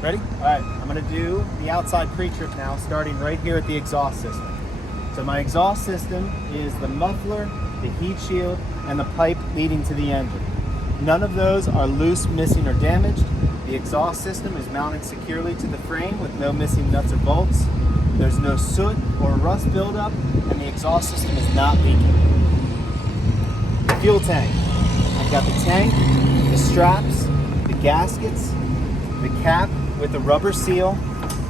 Ready? All right, I'm gonna do the outside pre-trip now, starting right here at the exhaust system. So my exhaust system is the muffler, the heat shield, and the pipe leading to the engine. None of those are loose, missing, or damaged. The exhaust system is mounted securely to the frame with no missing nuts or bolts. There's no soot or rust buildup, and the exhaust system is not leaking. The fuel tank. I've got the tank, the straps, the gaskets, the cap with the rubber seal.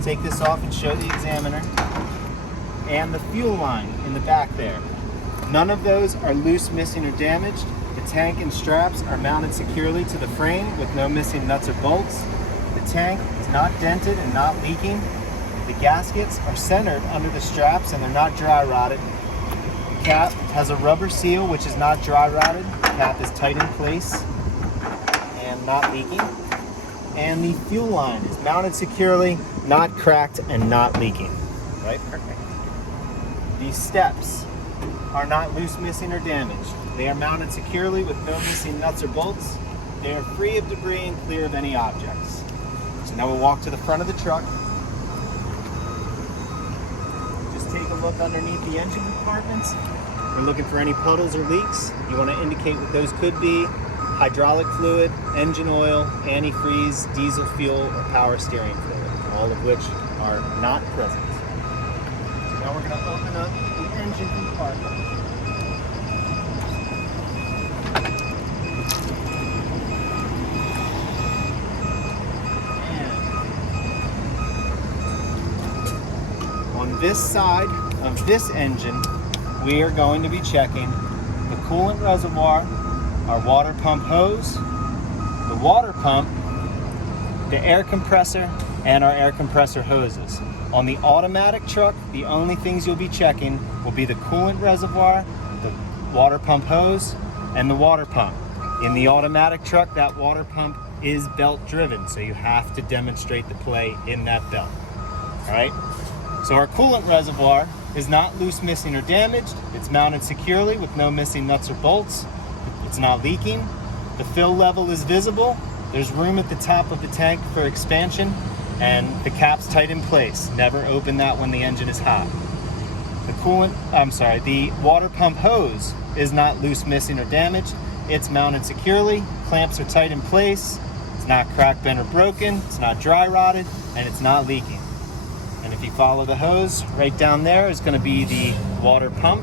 Take this off and show the examiner. And the fuel line in the back there. None of those are loose, missing, or damaged. The tank and straps are mounted securely to the frame with no missing nuts or bolts. The tank is not dented and not leaking. The gaskets are centered under the straps and they're not dry rotted. The cap has a rubber seal which is not dry rotted. The cap is tight in place and not leaking. And the fuel line is mounted securely, not cracked, and not leaking. Right? Perfect. These steps are not loose, missing, or damaged. They are mounted securely with no missing nuts or bolts. They are free of debris and clear of any objects. So now we'll walk to the front of the truck. Just take a look underneath the engine compartments. We're looking for any puddles or leaks. You want to indicate what those could be. Hydraulic fluid, engine oil, antifreeze, diesel fuel, or power steering fluid, all of which are not present. So now we're going to open up the engine compartment. On this side of this engine, we are going to be checking the coolant reservoir, our water pump hose, the water pump, the air compressor, and our air compressor hoses. On the automatic truck, the only things you'll be checking will be the coolant reservoir, the water pump hose, and the water pump. In the automatic truck, that water pump is belt driven, so you have to demonstrate the play in that belt. All right? So our coolant reservoir is not loose, missing, or damaged. It's mounted securely with no missing nuts or bolts. It's not leaking. The fill level is visible. There's room at the top of the tank for expansion, and the cap's tight in place. Never open that when the engine is hot. The water pump hose is not loose, missing, or damaged. It's mounted securely. Clamps are tight in place. It's not cracked, bent, or broken. It's not dry rotted, and it's not leaking. And if you follow the hose, right down there is going to be the water pump.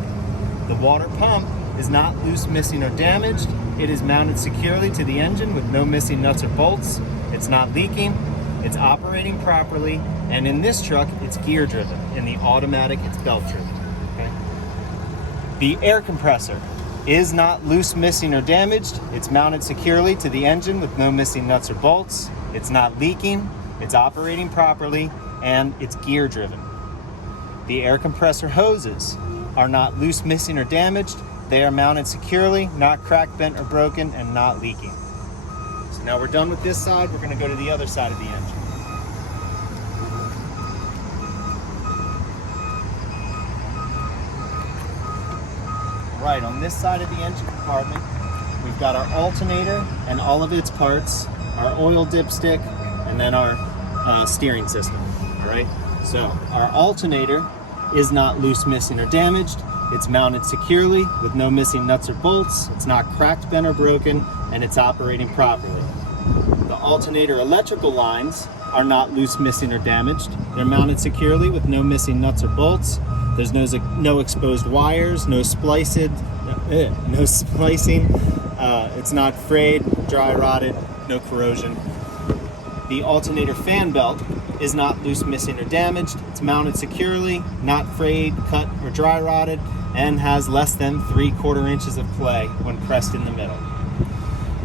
The water pump is not loose, missing, or damaged. It is mounted securely to the engine with no missing nuts or bolts. It's not leaking. It's operating properly. And in this truck, it's gear driven. In the automatic, it's belt driven. Okay? The air compressor is not loose, missing, or damaged. It's mounted securely to the engine with no missing nuts or bolts. It's not leaking. It's operating properly. And it's gear driven. The air compressor hoses are not loose, missing, or damaged. They are mounted securely, not cracked, bent, or broken, and not leaking. So now we're done with this side. We're going to go to the other side of the engine. All right, on this side of the engine compartment, we've got our alternator and all of its parts, our oil dipstick, and then our steering system. All right, so our alternator is not loose, missing, or damaged. It's mounted securely with no missing nuts or bolts. It's not cracked, bent, or broken, and it's operating properly. The alternator electrical lines are not loose, missing, or damaged. They're mounted securely with no missing nuts or bolts. There's no exposed wires, no splicing. It's not frayed, dry rotted, no corrosion. The alternator fan belt is not loose, missing, or damaged. It's mounted securely, not frayed, cut, or dry rotted, and has less than 3/4 inches of play when pressed in the middle.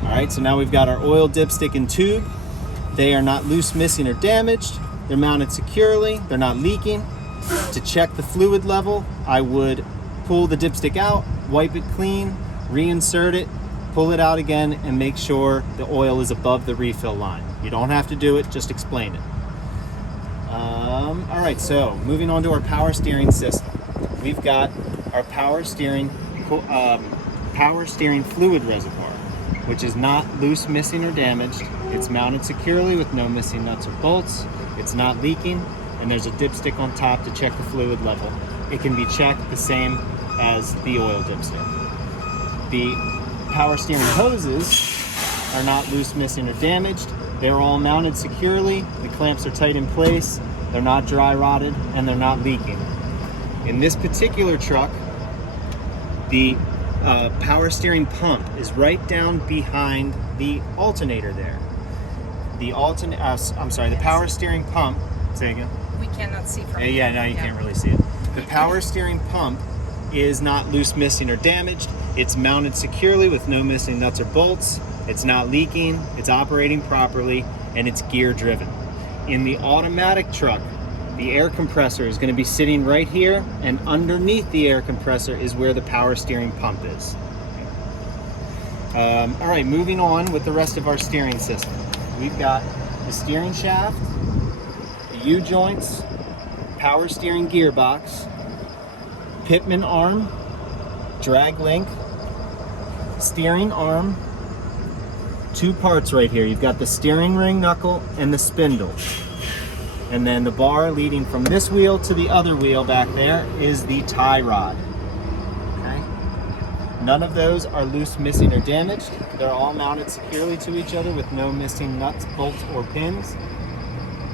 All right, so now we've got our oil dipstick and tube. They are not loose, missing, or damaged. They're mounted securely. They're not leaking. To check the fluid level, I would pull the dipstick out, wipe it clean, reinsert it, pull it out again, and make sure the oil is above the refill line. You don't have to do it, just explain it. All right, so moving on to our power steering system. We've got our power steering fluid reservoir, which is not loose, missing, or damaged. It's mounted securely with no missing nuts or bolts. It's not leaking, and there's a dipstick on top to check the fluid level. It can be checked the same as the oil dipstick. The power steering hoses are not loose, missing, or damaged. They're all mounted securely. The clamps are tight in place. They're not dry rotted, and they're not leaking. In this particular truck, the power steering pump is right down behind the alternator there. The power steering pump. Say again. We cannot see from here. Yeah, no, you can't really see it. The power steering pump is not loose, missing, or damaged. It's mounted securely with no missing nuts or bolts. It's not leaking. It's operating properly, and it's gear driven. In the automatic truck, the air compressor is going to be sitting right here, and underneath the air compressor is where the power steering pump is. All right, moving on with the rest of our steering system. We've got the steering shaft, the U-joints, power steering gearbox, pitman arm, drag link, steering arm, two parts right here. You've got the steering ring knuckle and the spindle. And then the bar leading from this wheel to the other wheel back there is the tie rod. Okay? None of those are loose, missing, or damaged. They're all mounted securely to each other with no missing nuts, bolts, or pins.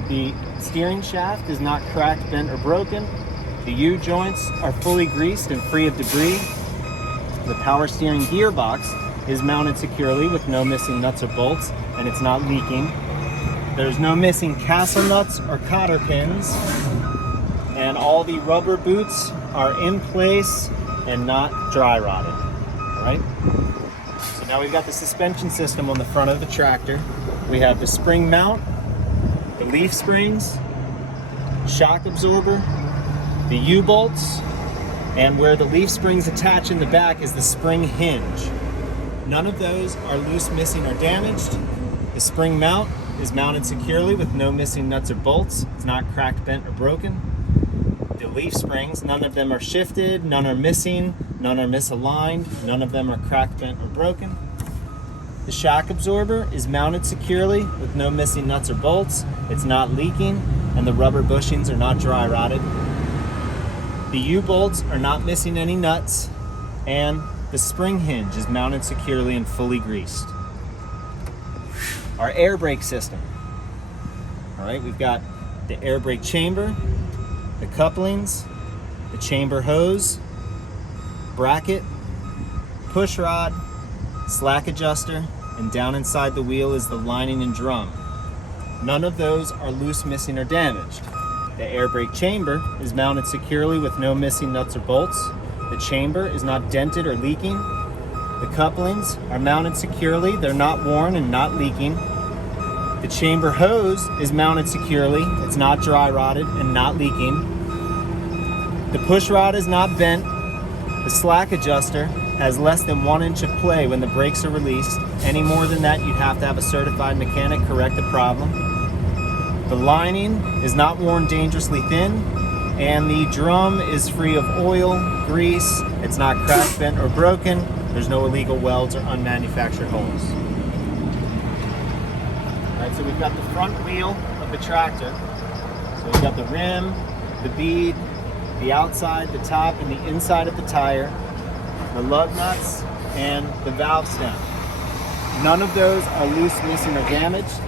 The steering shaft is not cracked, bent, or broken. The U-joints are fully greased and free of debris. The power steering gearbox is mounted securely with no missing nuts or bolts, and it's not leaking. There's no missing castle nuts or cotter pins, and all the rubber boots are in place and not dry rotted. All right? So now we've got the suspension system on the front of the tractor. We have the spring mount, the leaf springs, shock absorber, the U-bolts, and where the leaf springs attach in the back is the spring hinge. None of those are loose, missing, or damaged. The spring mount is mounted securely with no missing nuts or bolts. It's not cracked, bent, or broken. The leaf springs, none of them are shifted, none are missing, none are misaligned, none of them are cracked, bent, or broken. The shock absorber is mounted securely with no missing nuts or bolts. It's not leaking, and the rubber bushings are not dry rotted. The U-bolts are not missing any nuts, and the spring hinge is mounted securely and fully greased. Our air brake system. All right, we've got the air brake chamber, the couplings, the chamber hose, bracket, push rod, slack adjuster, and down inside the wheel is the lining and drum. None of those are loose, missing, or damaged. The air brake chamber is mounted securely with no missing nuts or bolts. The chamber is not dented or leaking. The couplings are mounted securely. They're not worn and not leaking. The chamber hose is mounted securely. It's not dry rotted and not leaking. The push rod is not bent. The slack adjuster has less than 1 inch of play when the brakes are released. Any more than that, you'd have to have a certified mechanic correct the problem. The lining is not worn dangerously thin, and the drum is free of oil, grease. It's not cracked, bent, or broken. There's no illegal welds or unmanufactured holes. All right, so we've got the front wheel of the tractor. So we've got the rim, the bead, the outside, the top, and the inside of the tire, the lug nuts, and the valve stem. None of those are loose, missing, or damaged.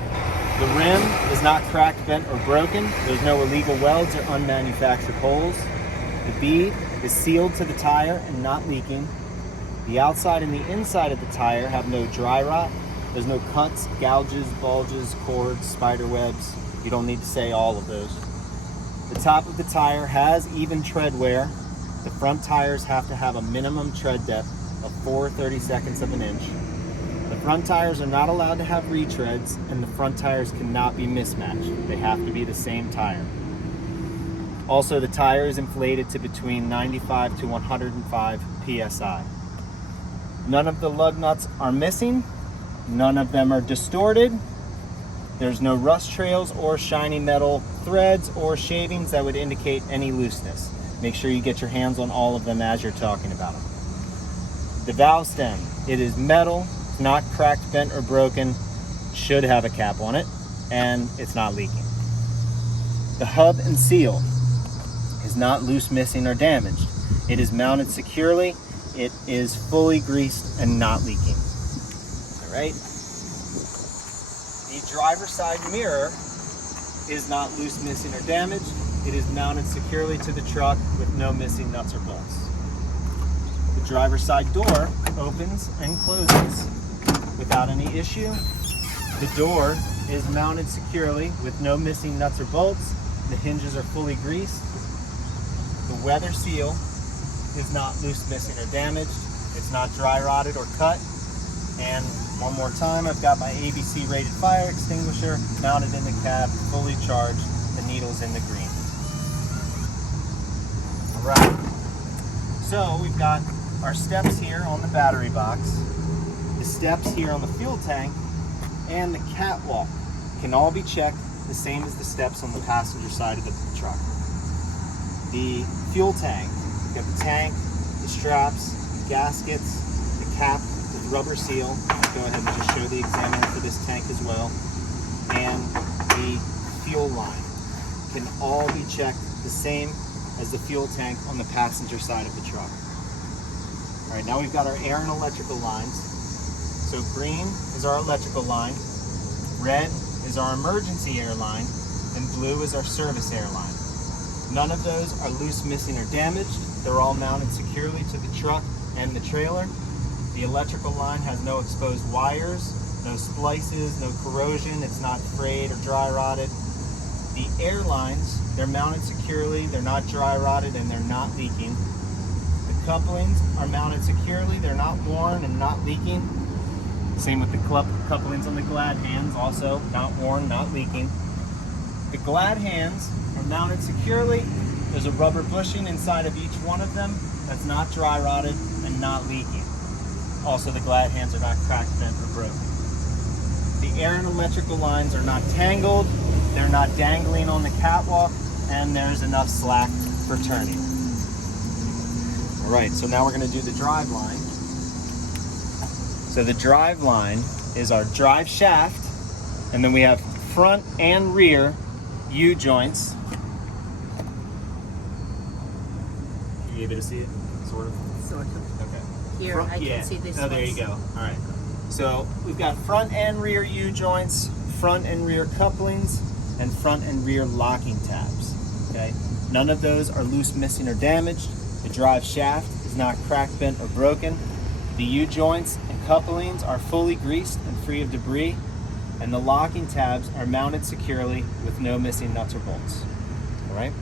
The rim is not cracked, bent, or broken. There's no illegal welds or unmanufactured holes. The bead is sealed to the tire and not leaking. The outside and the inside of the tire have no dry rot. There's no cuts, gouges, bulges, cords, spider webs. You don't need to say all of those. The top of the tire has even tread wear. The front tires have to have a minimum tread depth of 4/32 of an inch. The front tires are not allowed to have retreads, and the front tires cannot be mismatched. They have to be the same tire. Also, the tire is inflated to between 95 to 105 psi. None of the lug nuts are missing. None of them are distorted. There's no rust trails or shiny metal threads or shavings that would indicate any looseness. Make sure you get your hands on all of them as you're talking about them. The valve stem, it is metal, it's not cracked, bent, or broken. should have a cap on it, and it's not leaking. The hub and seal is not loose, missing, or damaged. It is mounted securely. It is fully greased and not leaking. All right. The driver's side mirror is not loose, missing, or damaged. It is mounted securely to the truck with no missing nuts or bolts. The driver's side door opens and closes without any issue. The door is mounted securely with no missing nuts or bolts. The hinges are fully greased. The weather seal is not loose, missing, or damaged. It's not dry rotted or cut. And one more time, I've got my ABC rated fire extinguisher mounted in the cab, fully charged. The needle's in the green. All right. So we've got our steps here on the battery box, the steps here on the fuel tank, and the catwalk can all be checked the same as the steps on the passenger side of the truck. The fuel tank, we've got the tank, the straps, the gaskets, the cap with rubber seal. I'll go ahead and just show the examiner for this tank as well. And the fuel line can all be checked the same as the fuel tank on the passenger side of the truck. All right, now we've got our air and electrical lines. So green is our electrical line, red is our emergency air line, and blue is our service air line. None of those are loose, missing, or damaged. They're all mounted securely to the truck and the trailer. The electrical line has no exposed wires, no splices, no corrosion. It's not frayed or dry rotted. The air lines, they're mounted securely, they're not dry rotted, and they're not leaking. The couplings are mounted securely, they're not worn and not leaking. Same with the couplings on the glad hands, also not worn, not leaking. The glad hands are mounted securely. There's a rubber bushing inside of each one of them that's not dry rotted and not leaking. Also, the glad hands are not cracked, bent, or broken. The air and electrical lines are not tangled, they're not dangling on the catwalk, and there's enough slack for turning. All right, so now we're going to do the drive line. So the drive line is our drive shaft, and then we have front and rear U-joints. Are you able to see it? Sort of? Sort of. Okay. Here, Front, I can see this. Oh, there you go. All right. So we've got front and rear U-joints, front and rear couplings, and front and rear locking tabs. Okay. None of those are loose, missing, or damaged. The drive shaft is not cracked, bent, or broken. The U-joints and couplings are fully greased and free of debris, and the locking tabs are mounted securely with no missing nuts or bolts. All right.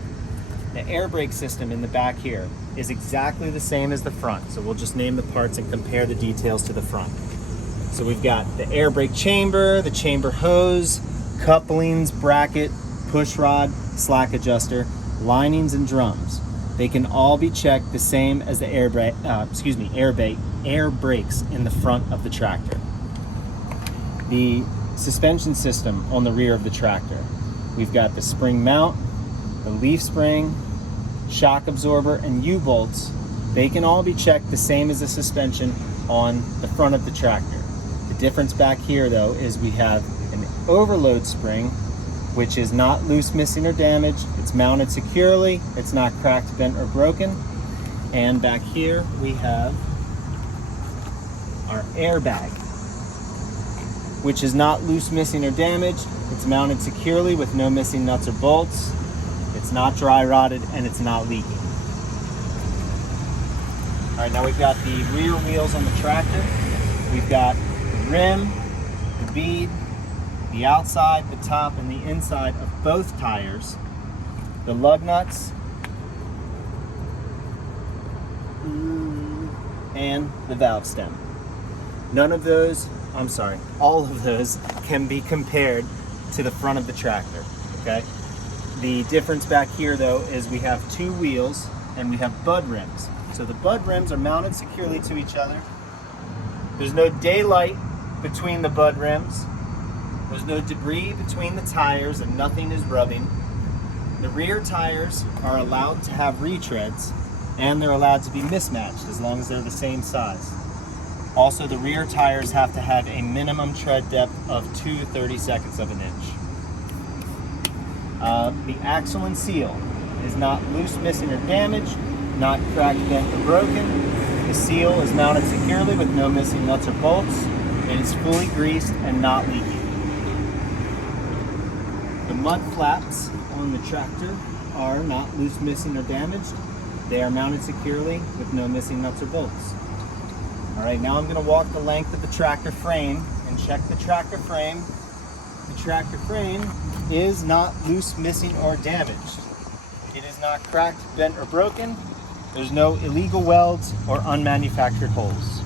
The air brake system in the back here is exactly the same as the front, so we'll just name the parts and compare the details to the front. So we've got the air brake chamber, the chamber hose, couplings, bracket, push rod, slack adjuster, linings, and drums. They can all be checked the same as the air brakes in the front of the tractor. The suspension system on the rear of the tractor. We've got the spring mount, the leaf spring, shock absorber, and U-bolts. They can all be checked the same as the suspension on the front of the tractor. The difference back here though is we have an overload spring, which is not loose, missing, or damaged. It's mounted securely. It's not cracked, bent, or broken. And back here we have our airbag, which is not loose, missing, or damaged. It's mounted securely with no missing nuts or bolts. It's not dry rotted, and it's not leaking. All right, now we've got the rear wheels on the tractor. We've got the rim, the bead, the outside, the top, and the inside of both tires, the lug nuts, and the valve stem. All of those can be compared to the front of the tractor, okay? The difference back here though is we have two wheels and we have bud rims. So the bud rims are mounted securely to each other. There's no daylight between the bud rims. There's no debris between the tires and nothing is rubbing. The rear tires are allowed to have retreads and they're allowed to be mismatched as long as they're the same size. Also, the rear tires have to have a minimum tread depth of 2/32 of an inch. The axle and seal is not loose, missing, or damaged, not cracked, bent, or broken. The seal is mounted securely with no missing nuts or bolts. It is fully greased and not leaking. The mud flaps on the tractor are not loose, missing, or damaged. They are mounted securely with no missing nuts or bolts. All right, now I'm going to walk the length of the tractor frame and check the tractor frame. The tractor frame is not loose, missing, or damaged. It is not cracked, bent, or broken. There's no illegal welds or unmanufactured holes.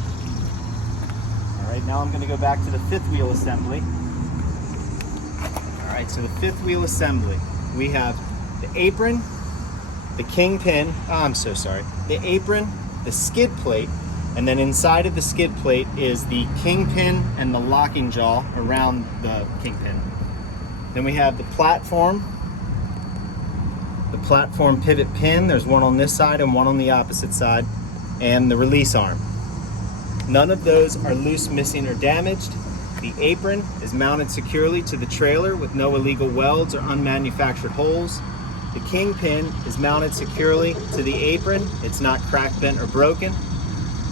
All right, now I'm going to go back to the fifth wheel assembly. All right, so the fifth wheel assembly, we have the apron, the kingpin, the apron, the skid plate, and then inside of the skid plate is the kingpin and the locking jaw around the kingpin. Then we have the platform pivot pin. There's one on this side and one on the opposite side, and the release arm. None of those are loose, missing, or damaged. The apron is mounted securely to the trailer with no illegal welds or unmanufactured holes. The kingpin is mounted securely to the apron. It's not cracked, bent, or broken.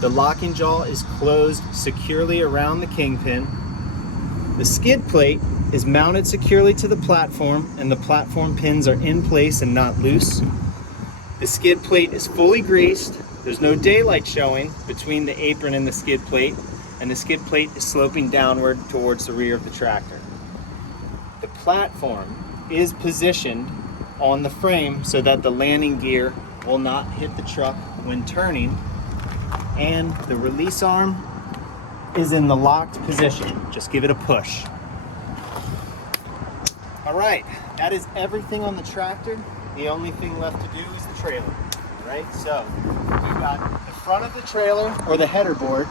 The locking jaw is closed securely around the kingpin. The skid plate is mounted securely to the platform, and the platform pins are in place and not loose. The skid plate is fully greased. There's no daylight showing between the apron and the skid plate, and the skid plate is sloping downward towards the rear of the tractor. The platform is positioned on the frame so that the landing gear will not hit the truck when turning, and the release arm is in the locked position. Just give it a push. All right, that is everything on the tractor. The only thing left to do is the trailer. All right, so we've got the front of the trailer, or the header board,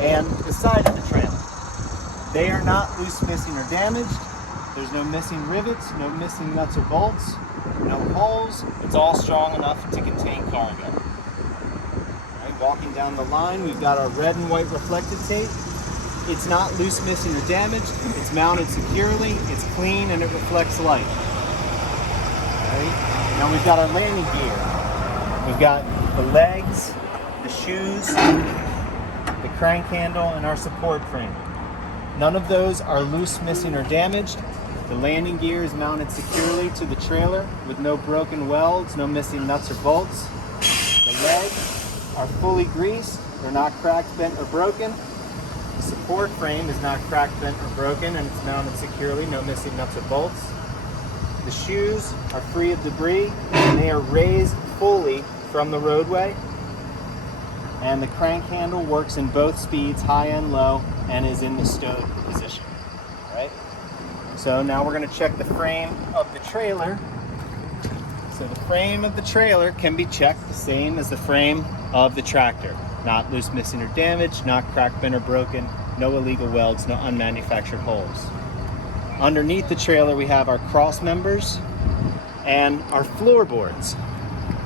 and the side of the trailer. They are not loose, missing, or damaged. There's no missing rivets, no missing nuts or bolts, no holes. It's all strong enough to contain cargo. All right, walking down the line, we've got our red and white reflective tape. It's not loose, missing, or damaged. It's mounted securely, it's clean, and it reflects light. All right. Now we've got our landing gear. We've got the legs, the shoes, the crank handle, and our support frame. None of those are loose, missing, or damaged. The landing gear is mounted securely to the trailer with no broken welds, no missing nuts or bolts. The legs are fully greased. They're not cracked, bent, or broken. The support frame is not cracked, bent, or broken, and it's mounted securely, no missing nuts or bolts. The shoes are free of debris, and they are raised fully from the roadway. And the crank handle works in both speeds, high and low, and is in the stowed position. All right? So now we're going to check the frame of the trailer. So the frame of the trailer can be checked the same as the frame of the tractor. Not loose, missing, or damaged, not cracked, bent, or broken, no illegal welds, no unmanufactured holes. Underneath the trailer, we have our cross members and our floorboards.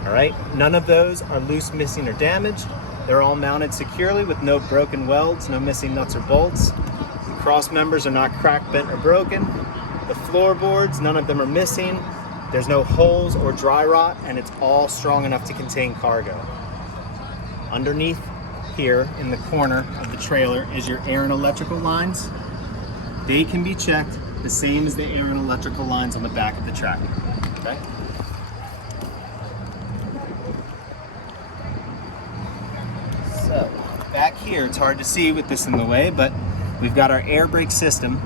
All right, none of those are loose, missing, or damaged. They're all mounted securely with no broken welds, no missing nuts or bolts. The cross members are not cracked, bent, or broken. The floorboards, none of them are missing. There's no holes or dry rot, and it's all strong enough to contain cargo. Underneath here in the corner of the trailer is your air and electrical lines. They can be checked the same as the air and electrical lines on the back of the tractor. Okay? So back here, it's hard to see with this in the way, but we've got our air brake system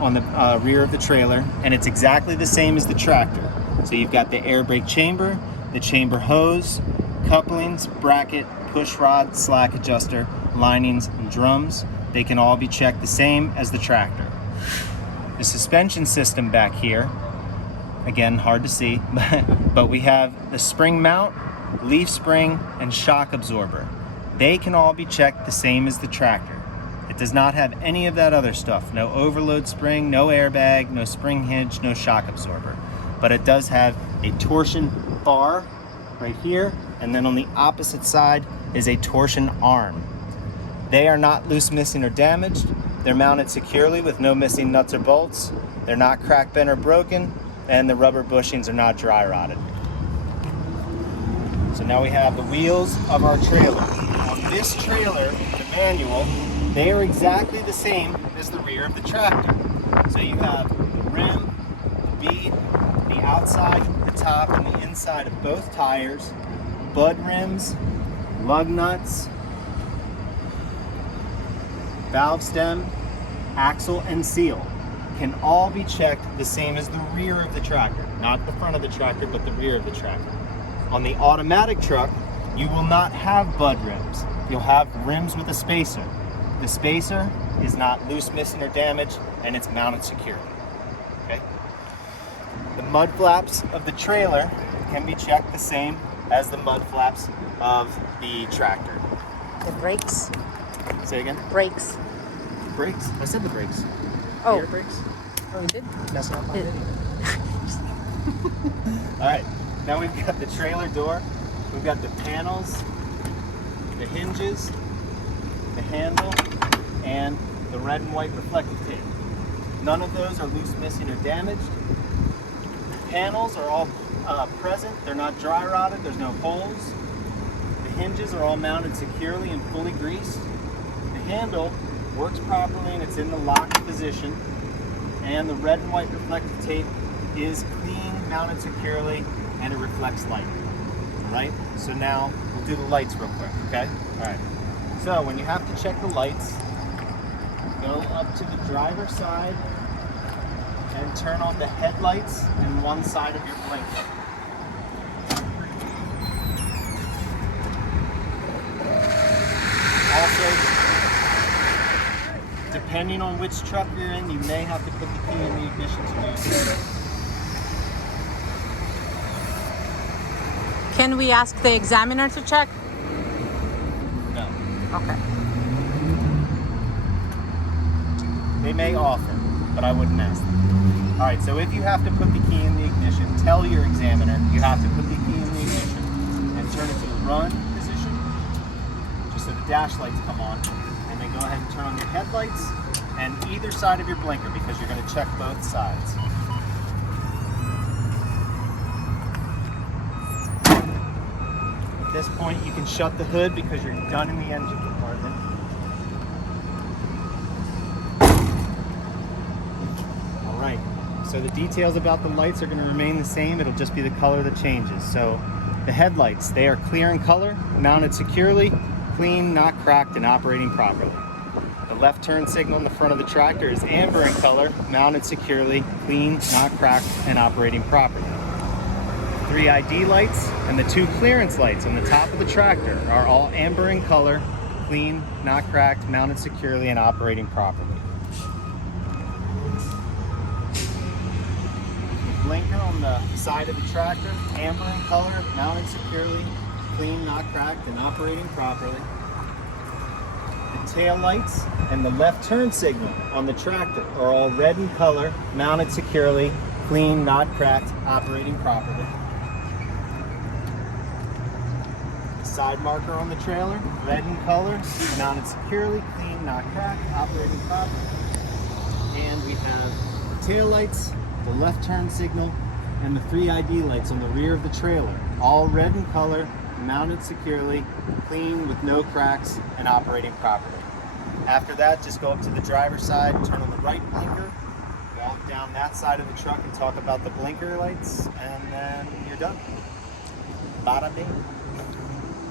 on the rear of the trailer, and it's exactly the same as the tractor. So you've got the air brake chamber, the chamber hose, couplings, bracket, push rod, slack adjuster, linings, and drums. They can all be checked the same as the tractor. The suspension system back here, again, hard to see, but we have the spring mount, leaf spring, and shock absorber. They can all be checked the same as the tractor. It does not have any of that other stuff. No overload spring, no airbag, no spring hinge, no shock absorber. But it does have a torsion bar right here, and then on the opposite side is a torsion arm. They are not loose, missing, or damaged. They're mounted securely with no missing nuts or bolts. They're not cracked, bent, or broken, and the rubber bushings are not dry rotted. So now we have the wheels of our trailer. On this trailer, the manual, they are exactly the same as the rear of the tractor. So you have the rim, the bead, the outside, the top, and the inside of both tires, bud rims, lug nuts, valve stem, axle, and seal can all be checked the same as the rear of the tractor. Not the front of the tractor, but the rear of the tractor. On the automatic truck, you will not have bud rims. You'll have rims with a spacer. The spacer is not loose, missing, or damaged, and it's mounted securely. Okay? The mud flaps of the trailer can be checked the same as the mud flaps of the tractor. The brakes? Say again? Brakes. Brakes? I said the brakes. Oh. Air brakes? Oh, you did? That's not my video. All right, now we've got the trailer door. We've got the panels, the hinges, the handle, and the red and white reflective tape. None of those are loose, missing, or damaged. The panels are all present. They're not dry rotted. There's no holes. The hinges are all mounted securely and fully greased. The handle works properly and it's in the locked position. And the red and white reflective tape is clean, mounted securely, and it reflects light. All right, so now we'll do the lights real quick, okay? All right, so when you have to check the lights, go up to the driver's side and turn on the headlights and one side of your blinker. Also, depending on which truck you're in, you may have to put the key in the ignition to do so. Can we ask the examiner to check? No. Okay. They may offer, but I wouldn't ask them. All right, so if you have to put the key in the ignition, tell your examiner you have to put the key in the ignition and turn it to the run position, just so the dash lights come on. And then go ahead and turn on your headlights and either side of your blinker because you're going to check both sides. At this point, you can shut the hood because you're done in the engine compartment. All right, so the details about the lights are going to remain the same. It'll just be the color that changes. So the headlights, they are clear in color, mounted securely, clean, not cracked, and operating properly. The left turn signal in the front of the tractor is amber in color, mounted securely, clean, not cracked, and operating properly. 3 ID lights and the 2 clearance lights on the top of the tractor are all amber in color, clean, not cracked, mounted securely, and operating properly. The blinker on the side of the tractor, amber in color, mounted securely, clean, not cracked, and operating properly. The tail lights and the left turn signal on the tractor are all red in color, mounted securely, clean, not cracked, operating properly. The side marker on the trailer, red in color, mounted securely, clean, not cracked, operating properly. And we have the tail lights, the left turn signal, and the 3 ID lights on the rear of the trailer, all red in color, mounted securely, clean with no cracks, and operating properly. After that, just go up to the driver's side, turn on the right blinker, walk down that side of the truck and talk about the blinker lights, and then you're done. Bada bing.